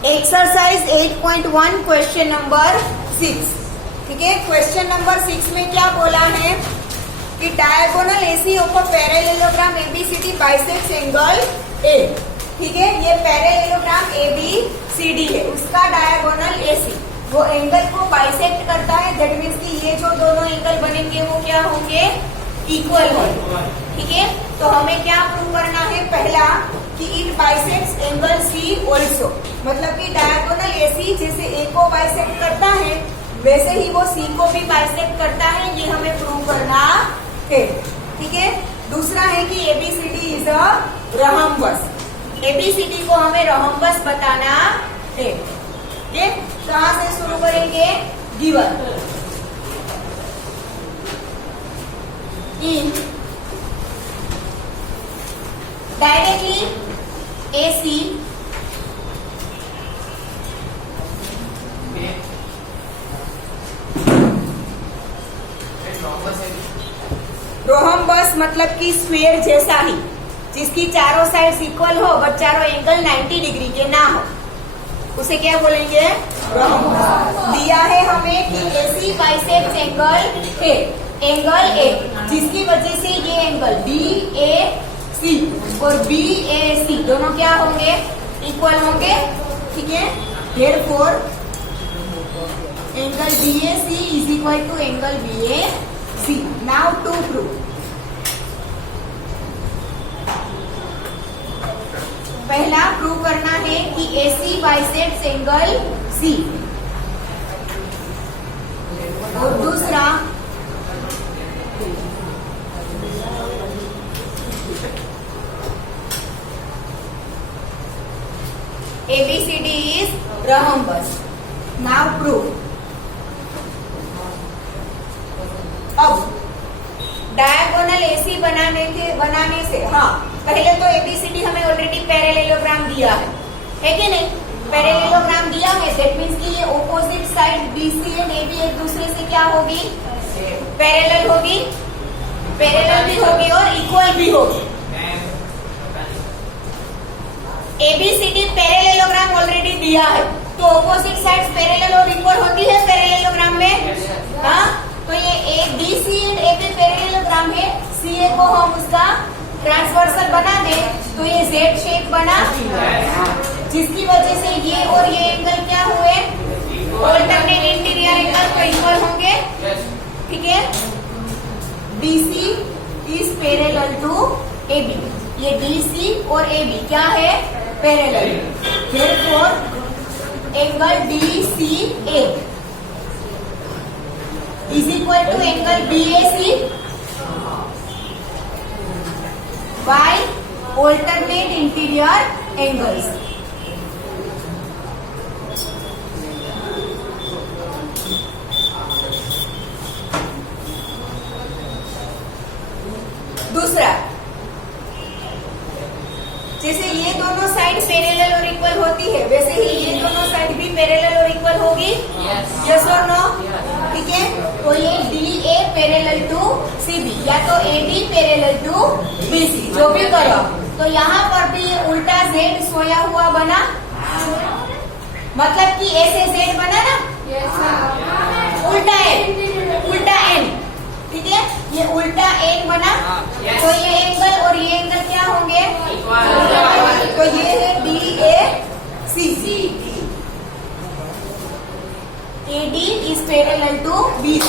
Exercise 8.1 question number 6। ठीक है, question number 6 में क्या बोला है कि diagonal AC of a parallelogram ABCD bisects angle A. ठीक है, ये पैरेललोग्राम एबीसीडी है, उसका डायगोनल एसी वो एंगल को बाइसेक्ट करता है। दैट मीन्स कि ये जो दोनों एंगल बनेंगे वो क्या होंगे, इक्वल होंगे। ठीक है, तो हमें क्या प्रूव करना है, पहला कि it bisects angle C also, मतलब कि डायगोनल एसी जैसे ए को बाइसेक्ट करता है वैसे ही वो सी को भी बाइसेक्ट करता है, ये हमें प्रूव करना है। ठीक है, दूसरा है कि एबीसीडी इज अ रहोम्बस, एबीसीडी को हमें रहोम्बस बताना है। ठीक है, कहाँ से शुरू करेंगे, given in directly AC rhombus मतलब कि स्क्वायर जैसा ही, जिसकी चारों साइड्स इक्वल हो बट चारों एंगल 90 डिग्री के ना हो, उसे क्या बोलेंगे, रोहम्बस। दिया है हमें कि AC bisects angle A, angle A जिसकी वजह से ये एंगल बी ए सी और बी ए सी दोनों क्या होंगे, इक्वल होंगे। ठीक है, therefore angle B A C is equal to angle B A C. Now to prove, पहला प्रूव करना है कि एसी बाइसेक्ट्स एंगल सी, और दूसरा ABCD is rhombus. Now prove. अब डायगोनल AC बनाने से हाँ, पहले तो ABCD हमें ऑलरेडी पैरेललोग्राम दिया है कि नहीं, पैरेललोग्राम दिया है। दैट मीन्स कि ये opposite side BC and AB एक दूसरे से क्या होगी, पैरेलल होगी, पैरेलल भी होगी और इक्वल भी होगी। एबीसीडी पैरेललोग्राम ऑलरेडी दिया है, तो ऑपोजिट साइड्स पैरेलल और इक्वल होती है पैरेललोग्राम में। हाँ, तो ये A BC and AB parallelogram है, सीए को हम उसका ट्रांसवर्सल बना दें तो ये जेड शेप बना, जिसकी वजह से ये और ये एंगल क्या हुए, ऑल्टरनेट इंटीरियर एंगल तो इक्वल होंगे। ठीक है, BC is parallel to AB, ये बीसी और एबी क्या है, parallel. Therefore angle DCA is equal to angle BAC by alternate interior angles. दूसरा, जैसे ये दोनों साइड पैरेलल और इक्वल होती है वैसे ही ये दोनों साइड भी पैरेलल और इक्वल होगी, यस और नो। ठीक है, तो ये DA पैरेलल टू CB या तो AD पैरेलल टू BC, जो भी करो। तो यहाँ पर भी ये उल्टा Z सोया हुआ बना, मतलब कि ऐसे Z बना ना, उल्टा N। ठीक है, ये उल्टा N बना, तो ये एंगल और ये एंगल क्या होंगे, तो ये है DAC। AD is parallel to BC.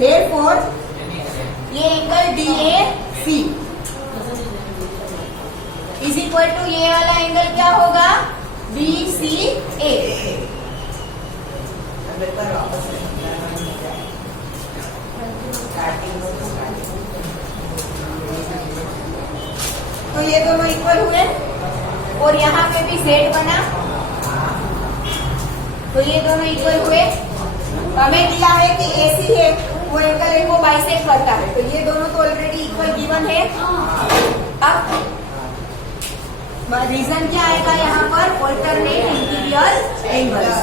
Therefore, ये angle DAC is equal to ये वाला एंगल क्या होगा, BCA। तो ये दोनों इक्वल हुए और यहाँ पे भी Z बना, तो ये दोनों इक्वल हुए। हमें दिया है कि AC है वो एंगल ए को बाइसेक्ट करता है, तो ये दोनों तो ऑलरेडी इक्वल गिवन है। अब रीजन क्या आएगा यहाँ पर, ऑल्टरनेट इंटीरियर एंगल्स।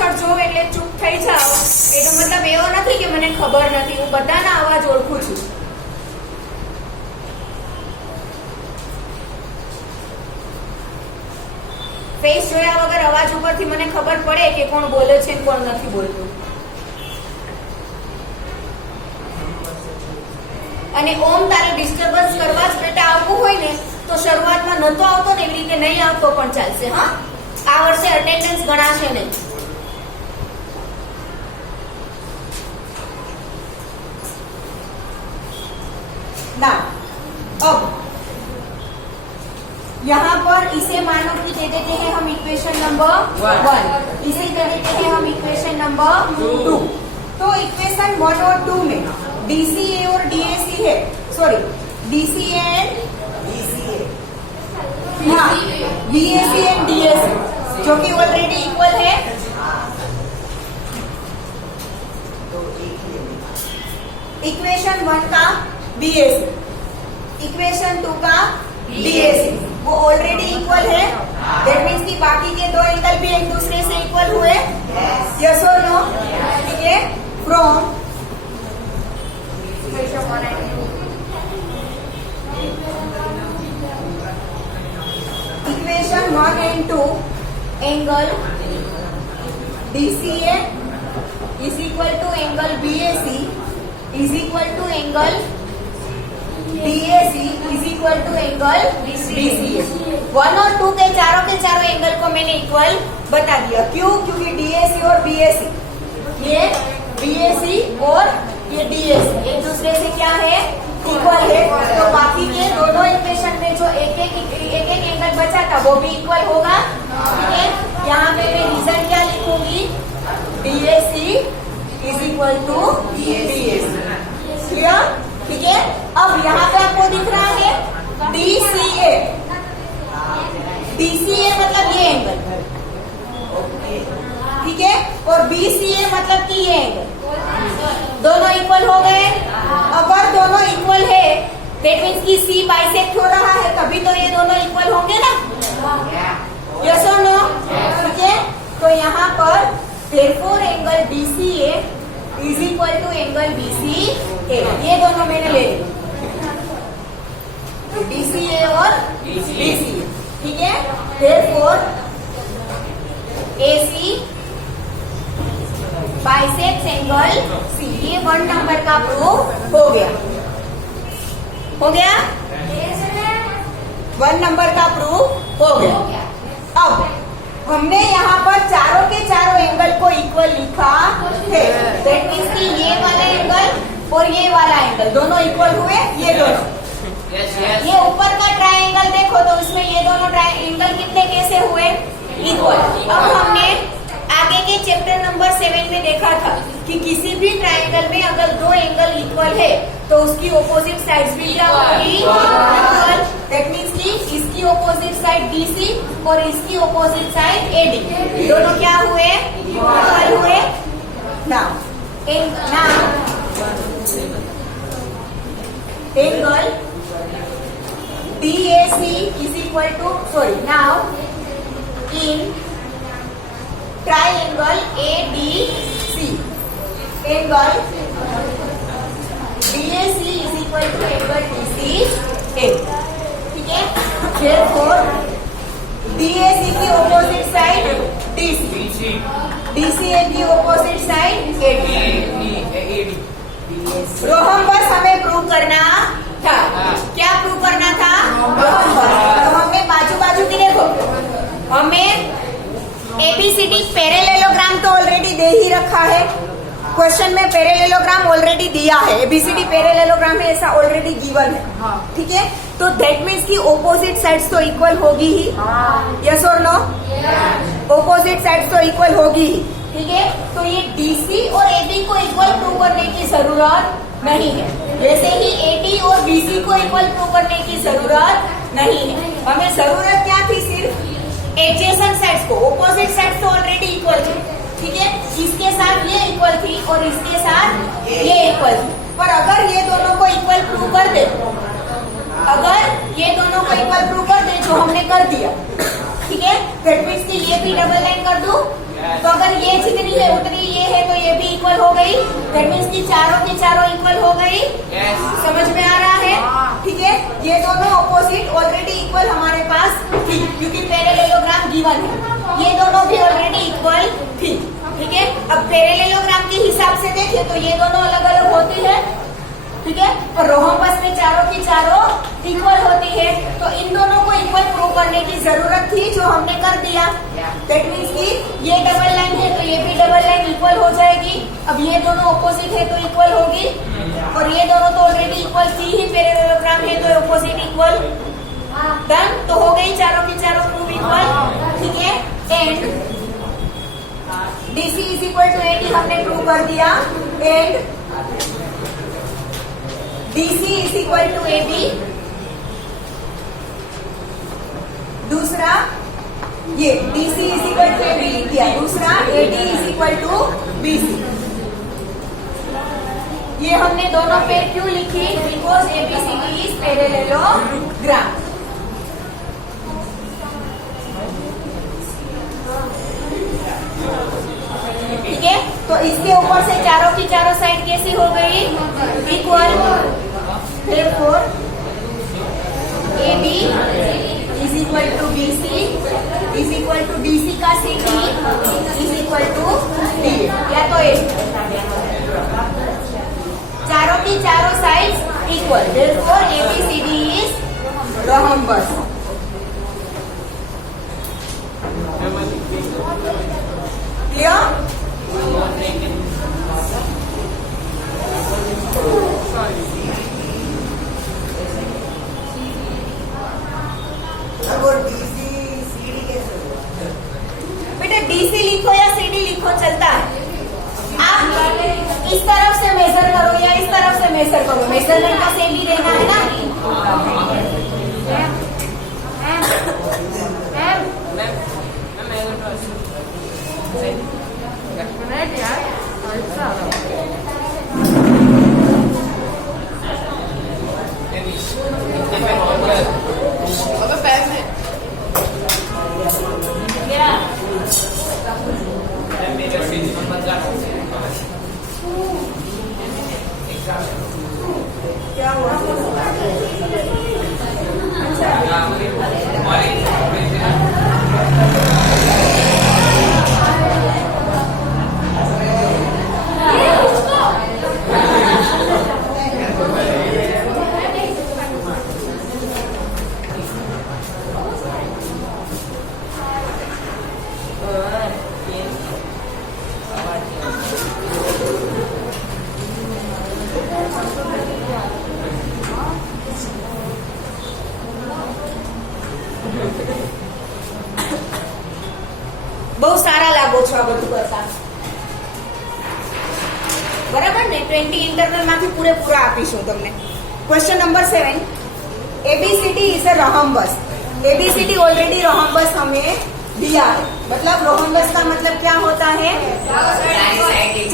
પાછળ જો એટલે ચૂપ થઈ જાઓ એનો મતલબ એવો નથી કે મને ખબર નથી, હું બધાના અવાજ ઓળખું છું. ફેસ જોયા વગર અવાજ ઉપરથી મને ખબર પડે કે કોણ બોલે છે ને કોણ નથી બોલતું. અને ઓમ તારે ડિસ્ટર્બન્સ કરવા જ બેટા આવવું હોય ને તો શરૂઆતમાં નતો આવતો ને એવી રીતે નહીં આવતો પણ ચાલશે. હા, આ વર્ષે અટેન્ડન્સ ગણાશે નહીં. ना अब यहाँ पर इसे मानो कि दे देते हैं हम इक्वेशन नंबर 1, इसे दे देते हैं हम इक्वेशन नंबर 2. तो इक्वेशन 1 और 2 में DCA और DAC है, sorry DCA and BAC and DAC जो कि ऑलरेडी इक्वल है. इक्वेशन 1 का BAC, इक्वेशन 2 का DAC वो ऑलरेडी इक्वल है. दैट मीन्स कि बाकी के दो एंगल भी एक दूसरे से इक्वल हुए. यस और नो? ठीक है. From equation 1 and 2 angle DCA is equal to angle BAC is equal to angle DAC is equal to angle BCA. 1 और 2 के चारों एंगल को मैंने इक्वल बता दिया. क्यों? क्योंकि DAC और BAC, ये BAC और ये DAC एक दूसरे से क्या है? इक्वल है. तो बाकी के दोनों इक्वेशन में जो एक एक एंगल बचा था वो भी इक्वल होगा. ठीक है. यहाँ पे मैं रीजन क्या लिखूंगी? DAC is equal to DAC. Clear? ठीक है. अब यहाँ पे आपको दिख रहा है DCA. DCA मतलब ये एंगल, ठीक है. और BCA मतलब कि ये एंगल. दोनों इक्वल हो गए. अगर दोनों इक्वल है दैट मीन्स कि C बाइसेक्ट हो रहा है तभी तो ये दोनों इक्वल होंगे ना. यस और नो? ठीक है. तो यहाँ पर therefore angle DCA is equal to angle BCA. ये दोनों मैंने ले लिया, DCA और BCA. ठीक है. therefore AC bisects angle C. ये 1 नंबर का प्रूफ हो गया. हो गया? 1 नंबर का प्रूफ हो गया. अब हमने यहाँ पर चारों के चारों एंगल को इक्वल लिखा है. दैट मीन्स कि ये वाला एंगल और ये वाला एंगल दोनों इक्वल हुए. ये दोनों ये ऊपर का ट्रायंगल देखो तो इसमें ये दोनों ट्रायंगल कितने कैसे हुए? इक्वल. अब हमने आगे के चैप्टर नंबर 7 में देखा था कि किसी भी ट्रायंगल में अगर दो एंगल इक्वल है तो उसकी ऑपोजिट साइड्स भी क्या होगी? इक्वल. दैट मीन्स कि इसकी ऑपोजिट साइड DC और इसकी ऑपोजिट साइड AD दोनों क्या हुए? इक्वल हुए. Now angle DAC is equal to, sorry, now in triangle ADC, angle DAC is equal to angle DCA. ठीक है. therefore DAC की ऑपोजिट साइड DC, DCA की ऑपोजिट साइड AD. रोहम्बस हमें prove करना था. क्या प्रूव करना था? रोहम्बस. तो हमने बाजू बाजू की देखो, हमें ABCD पैरेललोग्राम तो ऑलरेडी दे ही रखा है. क्वेश्चन में पैरेललोग्राम ऑलरेडी दिया है. ABCD पैरेललोग्राम है ऐसा ऑलरेडी गिवन है. ठीक है. तो दैट मीन्स की ऑपोजिट साइड्स तो इक्वल होगी ही. यस और नो? ऑपोजिट साइड्स तो इक्वल होगी ही. ठीक है. तो ये DC और AD को इक्वल प्रूव करने की जरूरत नहीं है. वैसे ही AD और BC को इक्वल प्रूव करने की जरूरत नहीं है. हमें जरूरत क्या थी? सिर्फ एडजेसेंट साइड्स को. ऑपोजिट साइड्स तो ऑलरेडी इक्वल थी. ठीक है. इसके साथ ये इक्वल थी और इसके साथ ये इक्वल थी. पर अगर ये दोनों को इक्वल प्रूव कर दे, अगर ये दोनों को इक्वल प्रूव कर दे जो हमने कर दिया, ठीक है. दैट मीन्स कि ये भी डबल लाइन कर दूं, तो अगर ये जितनी है उतनी ये है तो ये भी इक्वल हो गई। दैट मीन्स की चारों की चारों इक्वल हो गई। समझ में आ रहा है? ठीक है, ये दोनों ऑपोजिट ऑलरेडी इक्वल हमारे पास थी क्योंकि पैरेललोग्राम गिवन है। ये दोनों भी ऑलरेडी इक्वल थी। ठीक है, अब पैरेललोग्राम के हिसाब से देखें तो ये दोनों अलग अलग होती है। ठीक है, और रोहम्बस में चारों की चारों इक्वल होती है। तो इन दोनों को इक्वल प्रूव करने की जरूरत थी जो हमने कर दिया। दैट मीन्स की ये डबल लाइन है तो ये भी डबल लाइन इक्वल हो जाएगी। अब ये दोनों ऑपोजिट है तो इक्वल होगी और ये दोनों तो ऑलरेडी इक्वल थी ही, पैरेललोग्राम है तो ऑपोजिट इक्वल। डन, तो हो गई चारों की चारों प्रूव इक्वल। ठीक है, and DC is equal to AD हमने प्रूव कर दिया। And DC is equal to AB। दूसरा ये DC is equal to AB लिख दिया। दूसरा AD is equal to BC। ये हमने दोनों पेयर क्यों लिखी? Because ABCD is parallelogram. ठीक है, तो इसके ऊपर से चारों की चारों साइड कैसी हो गई? Equal. therefore AB is equal to BC is equal to DC का CD is equal to D या तो A। चारों की चारों sides equal. therefore ABCD is rhombus. Clear? बेटा DC लिखो या CD लिखो चलता है। आप इस तरफ से मेजर करो या इस तरफ से मेजर करो, मेजरमेंट का सेम ही देना है ना। क्या हुआ? બહુ સારા લાગો છો આ બધું કરતા, બરાબર ને? 20 ઇન્ટરનલ માંથી પૂરેપૂરા આપીશું તમને। Question number 7, ABCD is a rhombus. ABCD already rhombus हमें दिया है। मतलब रोहम्बस का मतलब क्या होता है?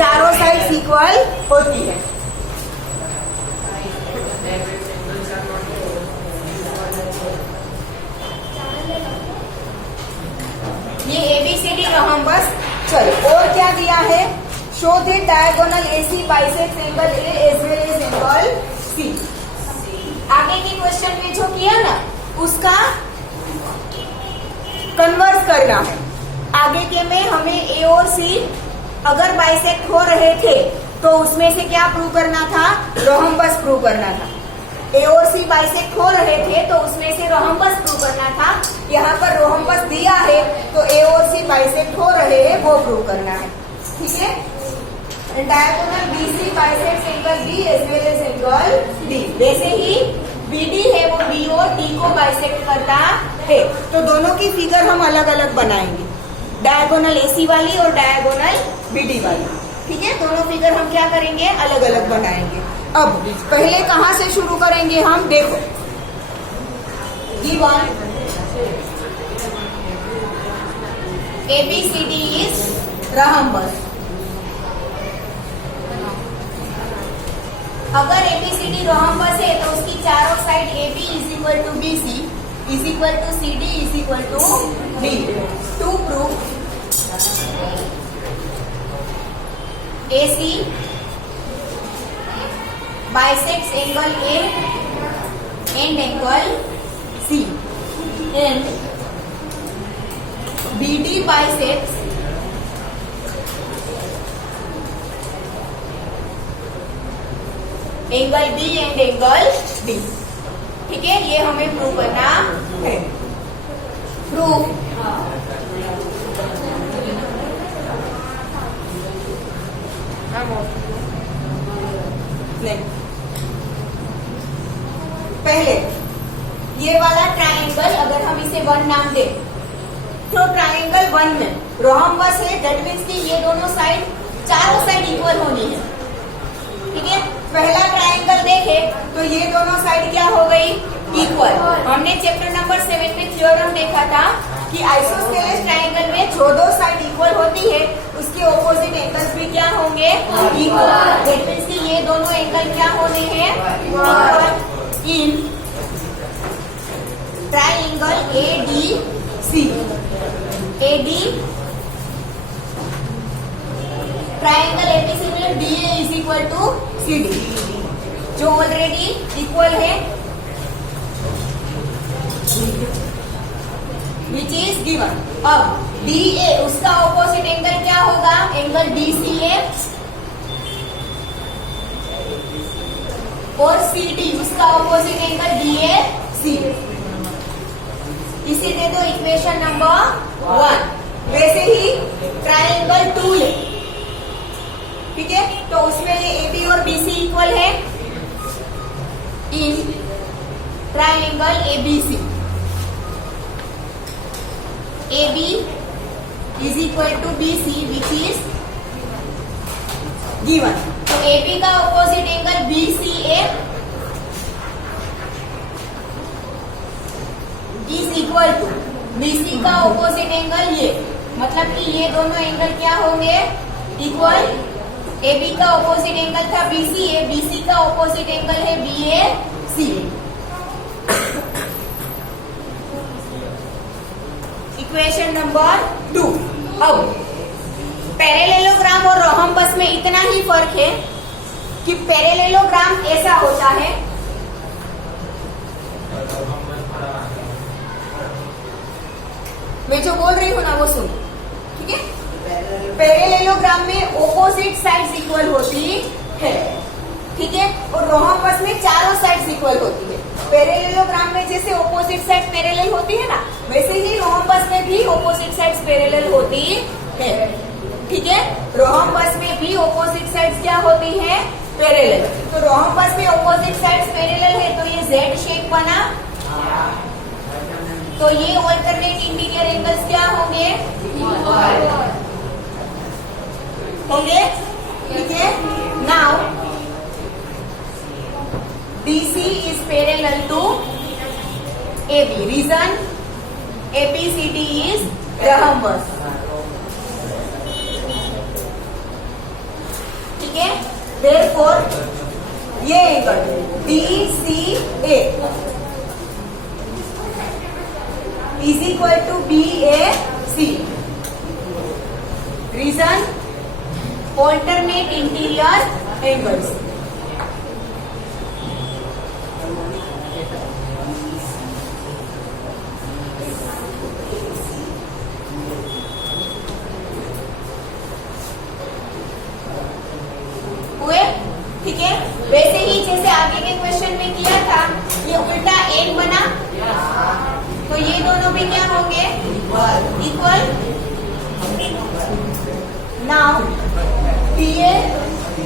चारों साइड इक्वल होती है। ये ABCD रोहम्बस। चलो, और क्या दिया है? Show the diagonal AC bisects angle A as well as angle C। आगे के क्वेश्चन में जो किया ना उसका कन्वर्स करना है। आगे के में हमें A और C अगर बाइसेक्ट हो रहे थे तो उसमें से क्या प्रूव करना था? रोहम्बस प्रूव करना था। A और C बाइसेक्ट हो रहे थे तो उसमें से रोहम्बस प्रूव करना था। यहाँ पर रोहम्बस दिया है तो A और C बाइसेक्ट हो रहे हैं वो प्रूव करना है। ठीक है, diagonal BC bisects angle B as well as angle D। वैसे ही BD है वो B और D को बाइसेक्ट करता है। तो दोनों की फिगर हम अलग अलग बनाएंगे, डायगोनल AC वाली और डायगोनल BD वाली। ठीक है, दोनों फिगर हम क्या करेंगे? अलग अलग बनाएंगे। अब पहले कहाँ से शुरू करेंगे हम? देखो, गिवन ABCD इज रोहम्बस। अगर ABCD रोहम्बस है तो उसकी चारों side AB is equal to BC is equal to CD is equal to D। To prove AC bisects angle A and angle C, and BD bisects angle B and angle D। ठीक है, ये हमें prove करना है। Prove नहीं, पहले ये वाला ट्राइंगल अगर हम इसे 1 नाम दे तो ट्राइंगल 1 में रोहम्बस है, दैट मीन्स कि ये दोनों साइड, चारों साइड इक्वल होनी है। ठीक है, पहला ट्राइंगल देखे तो ये दोनों साइड क्या हो गई, इक्वल। हमने चैप्टर नंबर 7 में थ्योरम देखा था कि आइसोस्केलेस ट्राइंगल में जो दो साइड इक्वल होती है उसके ऑपोजिट एंगल्स भी क्या होंगे, इक्वल। दैट मीन्स कि ये दोनों एंगल क्या होने हैं, equal in triangle ADC। AD triangle ABC में DA is equal to CD, जो ऑलरेडी इक्वल है, विच इज गिवन। अब DA उसका ऑपोजिट एंगल क्या होगा, एंगल DCA, और CD उसका ऑपोजिट एंगल DAC। इसे दे दो इक्वेशन नंबर 1। वैसे ही ट्राइंगल 2 है, ठीक है, तो उसमें ये AB और BC इक्वल है in triangle ABC। AB is equal to BC which is given. तो AB का opposite angle BCA is equal to BC का ऑपोजिट एंगल ये, मतलब कि ये दोनों एंगल क्या होंगे, इक्वल। AB का ऑपोजिट एंगल था BCA, BC का ऑपोजिट एंगल है BAC। Equation number 2। अब पैरेललोग्राम और रोहम्बस में इतना ही फर्क है कि पैरेललोग्राम ऐसा होता है, मैं जो बोल रही हूँ ना वो सुनो, ठीक है। पैरेललोग्राम में ऑपोजिट साइड्स इक्वल होती है, ठीक है, और रोहम्बस में चारों साइड्स इक्वल होती है। पैरेललोग्राम में जैसे ऑपोजिट साइड पैरेलल होती है ना, वैसे ही रोहम्बस में भी ऑपोजिट साइड्स पैरेलल होती है, ठीक है। रोहम्बस में भी ऑपोजिट साइड्स क्या होती है, पैरेलल। तो रोहम्बस में ऑपोजिट साइड्स पैरेलल है तो ये जेड शेप बना, तो ये ऑल्टरनेट इंटीरियर एंगल्स क्या होंगे, होंगे, ठीक है। Now DC is parallel to AB. Reason ABCD is rhombus. ठीक है, therefore ये angle DCA is equal to BAC. Reason alternate interior angles. हुए, ठीक है। वैसे ही जैसे आगे के क्वेश्चन में किया था, ये उल्टा एन बना, तो ये दोनों भी क्या होंगे, equal. Now TA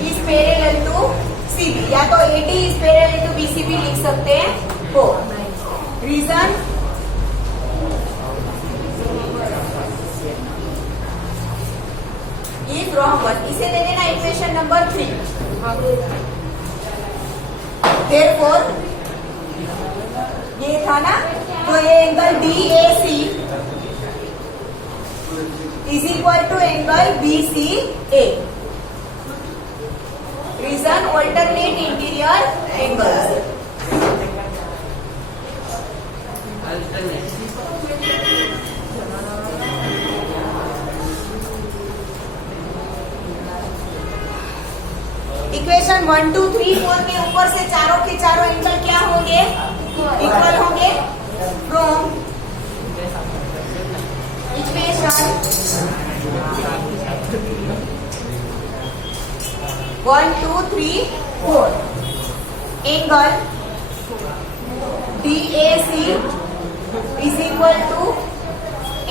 is parallel to CB, या तो AD is parallel to BC भी लिख सकते हैं हो। Reason is rhombus. इसे दे देना इक्वेशन नंबर 3। Therefore ये था ना, तो ये angle DAC is equal to angle BCA। Reason alternate interior angles. Equation 1 2 3 4 के ऊपर से चारों के चारों एंगल क्या होंगे? इक्वल होंगे। From equation 1 2 3 4 angle DAC is equal to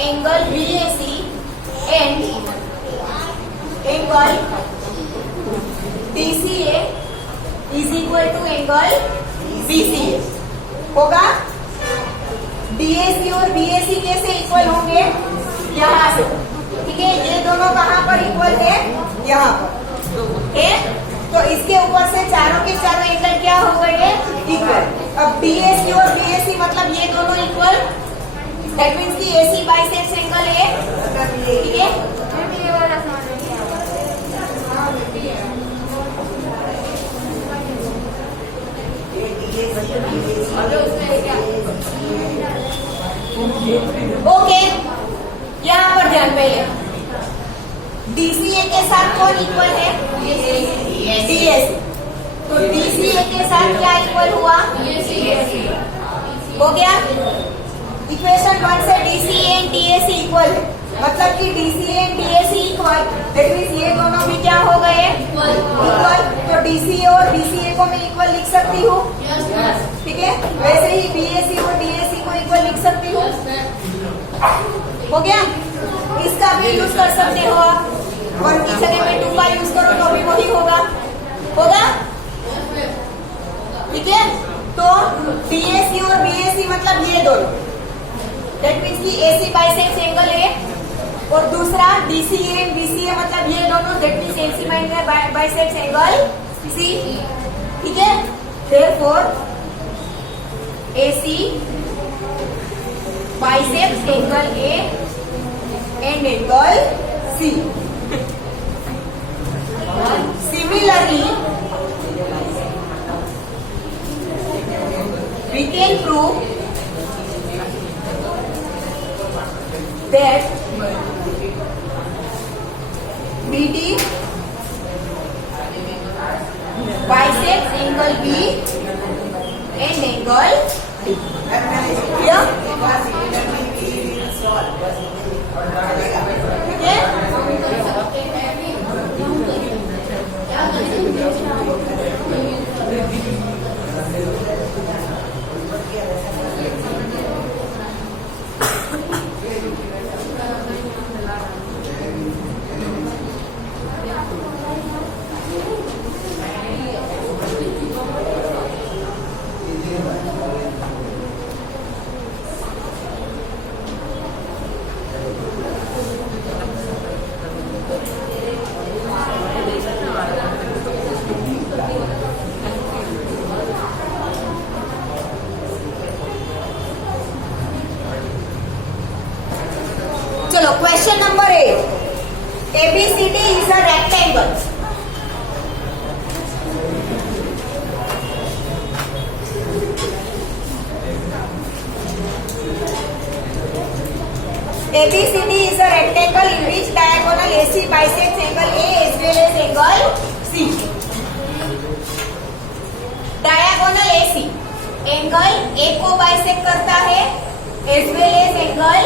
angle BAC and angle DCA is equal to angle BCA होगा। DAC और BAC कैसे इक्वल होंगे? यहाँ से, ठीक है। ये दोनों कहाँ पर इक्वल है? यहाँ पर है। तो इसके ऊपर से चारों के चारों एंगल क्या हो गए? इक्वल। अब DAC और BAC मतलब ये दोनों इक्वल, दैट मीन्स कि AC बाइसेक्स एंगल है, ठीक है। ओके, यहाँ पर ध्यान पहले DCA के साथ कौन इक्वल है? DAC। तो DCA के साथ क्या इक्वल हुआ? हो गया। इक्वेशन 1 से DCA एंड DAC इक्वल है, मतलब कि DCA and DAC equal, that means ये दोनों भी क्या हो गए? इक्वल। तो DCA और DCA को मैं इक्वल लिख सकती हूँ, ठीक है। वैसे ही BAC और DAC को इक्वल लिख सकती हूँ। हो गया। इसका भी यूज कर सकते हो आप, और की जगह में 2 का यूज करो तो भी वही होगा, ठीक है। तो DAC और BAC मतलब ये दोनों, दैट मीन्स कि AC बाइसेक्स एंगल है, और दूसरा DCA एंड BCA मतलब ये दोनों, that means AC bisects angle C, ठीक है। Therefore AC biceps angle A and angle C। Similarly, we can prove that BD bisects angle B and angle D. Yeah? चलो question number 8। ABCD is a rectangle. ABCD is a rectangle in which diagonal AC bisects angle A as well as angle C. Diagonal AC angle A को bisect करता है as well as angle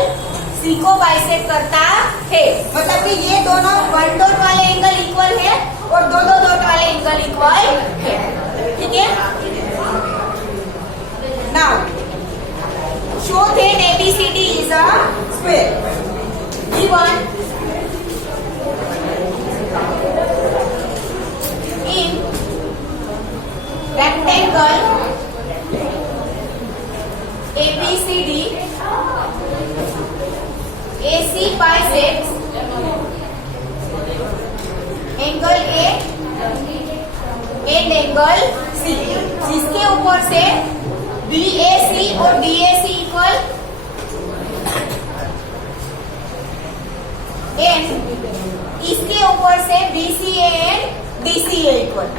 C को bisect करता है, मतलब कि ये दोनों 1 डॉट वाले एंगल इक्वल है और 2 डॉट वाले एंगल इक्वल है, ठीक है। Now show that ABCD is a square. Given in rectangle ABCD AC bisects angle A and angle C, जिसके ऊपर से BAC और DAC इक्वल एंड इसके ऊपर से BCA एंड DCA equal.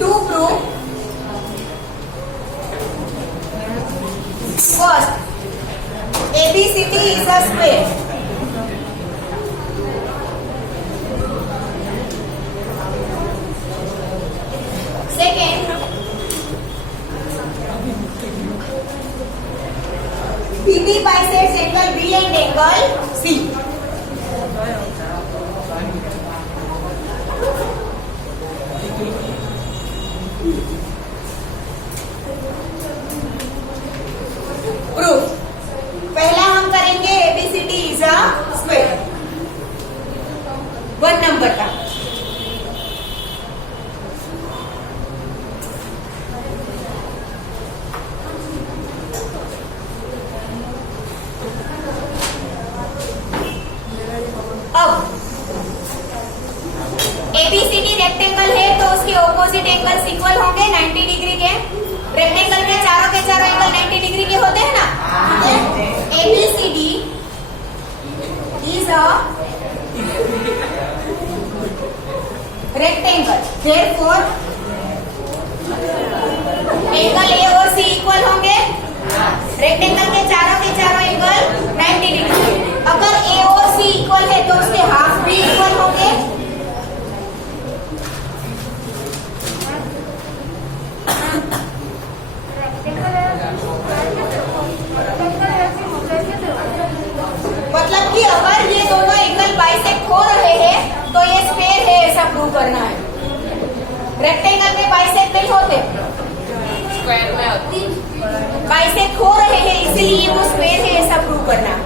To prove First, ABCD is a square. Second, BD bisects angle B and angle C. Proof पहला हम करेंगे ABCD is a square, 1 number का। अब ABCD रेक्टेंगल है तो उसके ऑपोजिट एंगल्स इक्वल होंगे 90 डिग्री के। रेक्टेंगल के चारों एंगल 90 डिग्री के होते हैं ना। ABCD is a rectangle, therefore angle A और C इक्वल होंगे। रेक्टेंगल के चारों एंगल 90 डिग्री। अगर A और C इक्वल है तो उसके हाफ भी इक्वल होंगे। मतलब कि अगर ये दोनों एंगल बाइसेक्ट हो रहे हैं तो ये स्क्वायर है, ऐसा प्रूव करना है। रेक्टेंगल में बाइसेक्ट नहीं होते, स्क्वायर में होती, बाइसेक्ट हो रहे हैं इसलिए वो स्क्वायर है, ऐसा प्रूव करना है।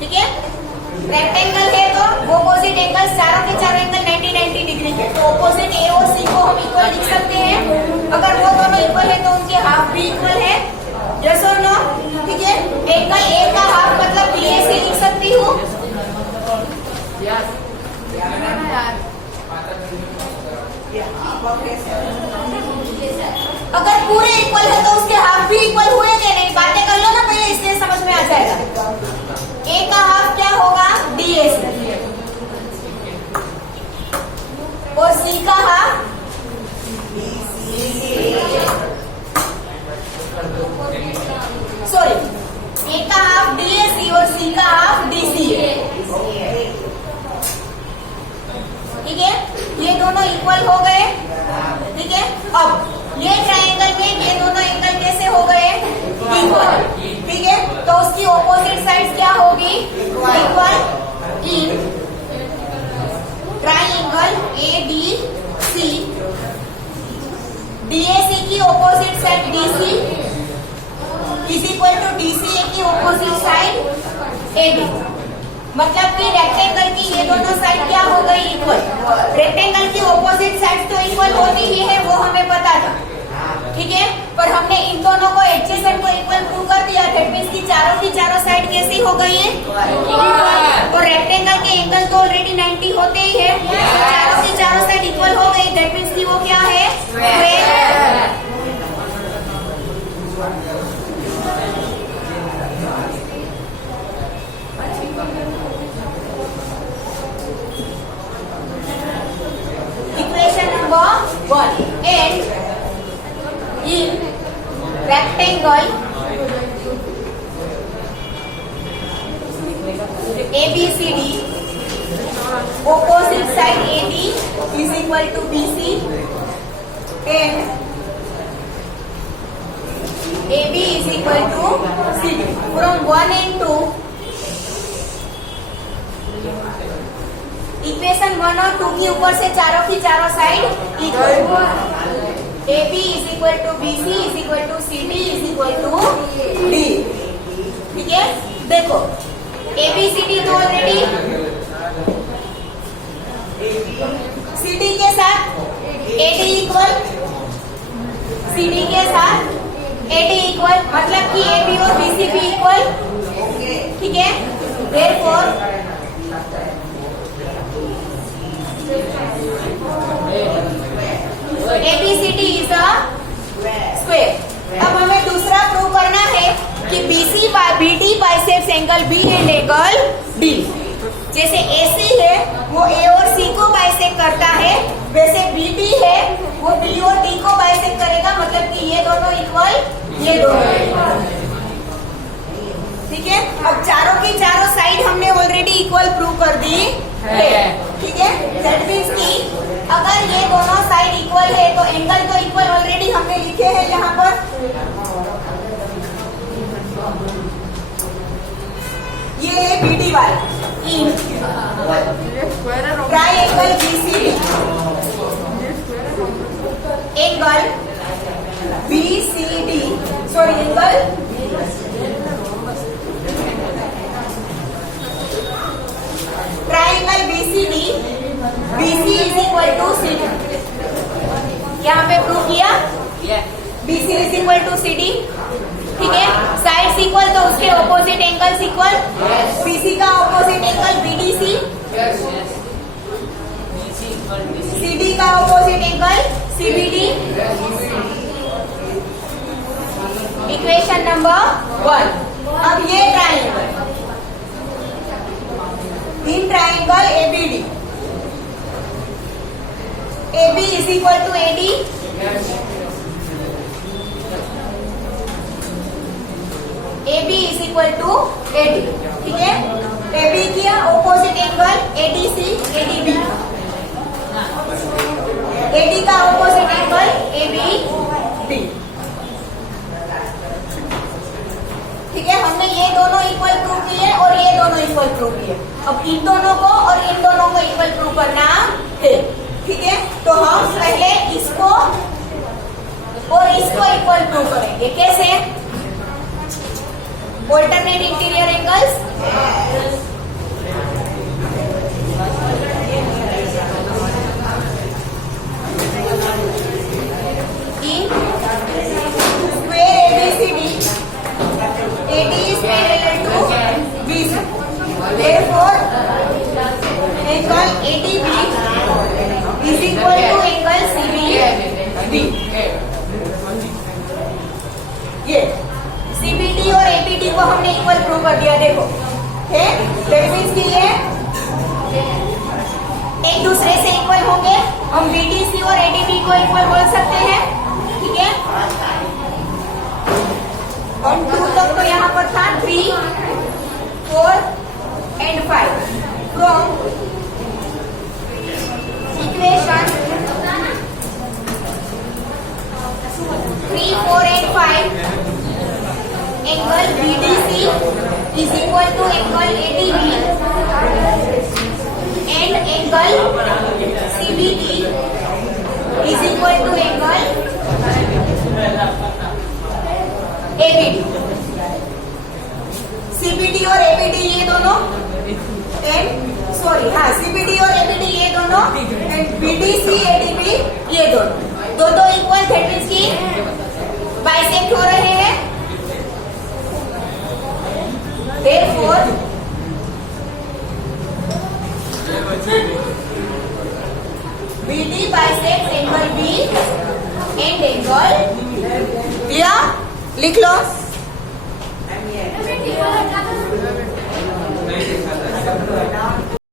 ठीक है, रेक्टेंगल है तो ऑपोजिट एंगल चारों एंगल 90 डिग्री के, तो ऑपोजिट A और C को हम इक्वल लिख सकते हैं। अगर वो दोनों इक्वल है तो उनके हाफ भी इक्वल है, यस और नो। ठीक है, एंगल A का हाफ मतलब BAC लिख सकती हूँ। अगर पूरे इक्वल है तो उसके हाफ भी इक्वल हुए कि नहीं, बातें कर लो ना पहले, इसलिए समझ में आ जाएगा। A का हाफ क्या होगा, DAC, और C का हाफ सॉरी, A का हाफ DAC और C का हाफ DCA। ठीक है, ये दोनों इक्वल हो गए। ठीक है, अब ये ट्रायंगल में ये दोनों एंगल कैसे हो गए, इक्वल। ठीक है, तो उसकी ऑपोजिट साइड क्या होगी, equal. In triangle ABC, DAC की opposite side DC is equal to DCA की ऑपोजिट साइड AD। मतलब कि रेक्टेंगल की ये दोनों साइड क्या हो गई, इक्वल। रेक्टेंगल की ऑपोजिट साइड तो इक्वल होती ही है, वो हमें पता था। ठीक है, पर हमने इन दोनों को एडजेसेंट को इक्वल प्रूव कर दिया। दैट मींस की चारों साइड कैसी हो गई है, और रेक्टेंगल के एंगल तो ऑलरेडी 90 होते ही है, तो चारों साइड इक्वल हो गई। दैट मींस की वो क्या है, square. Equation number 1, and in rectangle ABCD, opposite side AD is equal to BC and AB is equal to CD. From 1 and 2, equation 1 और 2 के ऊपर से चारों side equal. AB is equal to BC is equal to CD is equal to D। ठीक है, देखो ABCD तो already CD के साथ AD इक्वल, CD के साथ AD इक्वल, मतलब कि AB और BC भी इक्वल। ठीक है, therefore ABCD is a square। अब हमें दूसरा प्रूव करना है कि BD biceps angle B and angle D। जैसे AC है वो A और C को बाइसेक्ट करता है, वैसे BD है वो B और D को बाइसेक्ट करेगा। मतलब कि ये दोनों इक्वल, ये दोनों इक्वल। ठीक है, अब चारों साइड हमने ऑलरेडी इक्वल प्रूव कर दी है। ठीक है, दैट मींस की अगर ये दोनों साइड इक्वल है तो एंगल तो इक्वल ऑलरेडी हमने लिखे हैं यहाँ पर। ये है BDY in triangle BCD, angle BCD, sorry angle triangle BCD, BC is equal to CD। यहाँ पे प्रूव किया BC is equal to CD, ठीक है। साइड्स इक्वल तो उसके ऑपोजिट एंगल्स इक्वल। BC का ऑपोजिट एंगल BDC, CD का opposite angle CBD। Equation number 1। अब ये triangle, in triangle ABD, AB is equal to AD, AB is equal to AD, ठीक है। AB किया opposite angle ADC, ADB, AD का opposite angle ABD, ठीक है। हमने ये दोनों इक्वल प्रूव किए और ये दोनों इक्वल प्रूव किए। अब इन दोनों को और इन दोनों को इक्वल प्रूव करना है, ठीक है। तो हम पहले इसको और इसको इक्वल प्रूव करेंगे। कैसे? Alternate interior angles, in square ABCD, AD is parallel to BC, therefore angle ADB is equal to angle CBD। ये CBD और ABD को हमने इक्वल प्रूव कर दिया, देखो है। दैट मीन्स कि ये एक दूसरे से इक्वल होंगे। हम BDC और ADB को इक्वल बोल सकते हैं, ठीक है। और 2 तक तो यहाँ पर था 3, 4 and 5 from equation 3, 4 and 5 angle BDC is equal to angle ADB and angle CBD is equal to angle ABD। CBD और ABD ये दोनों एंड सॉरी हाँ CBD और ABD ये दोनों एंड BDC ADB ये दोनों दो इक्वल, दैट मीन्स की बाइसेक्ट हो रहे हैं। Therefore BD bisects angle B and angle, या लिख लो।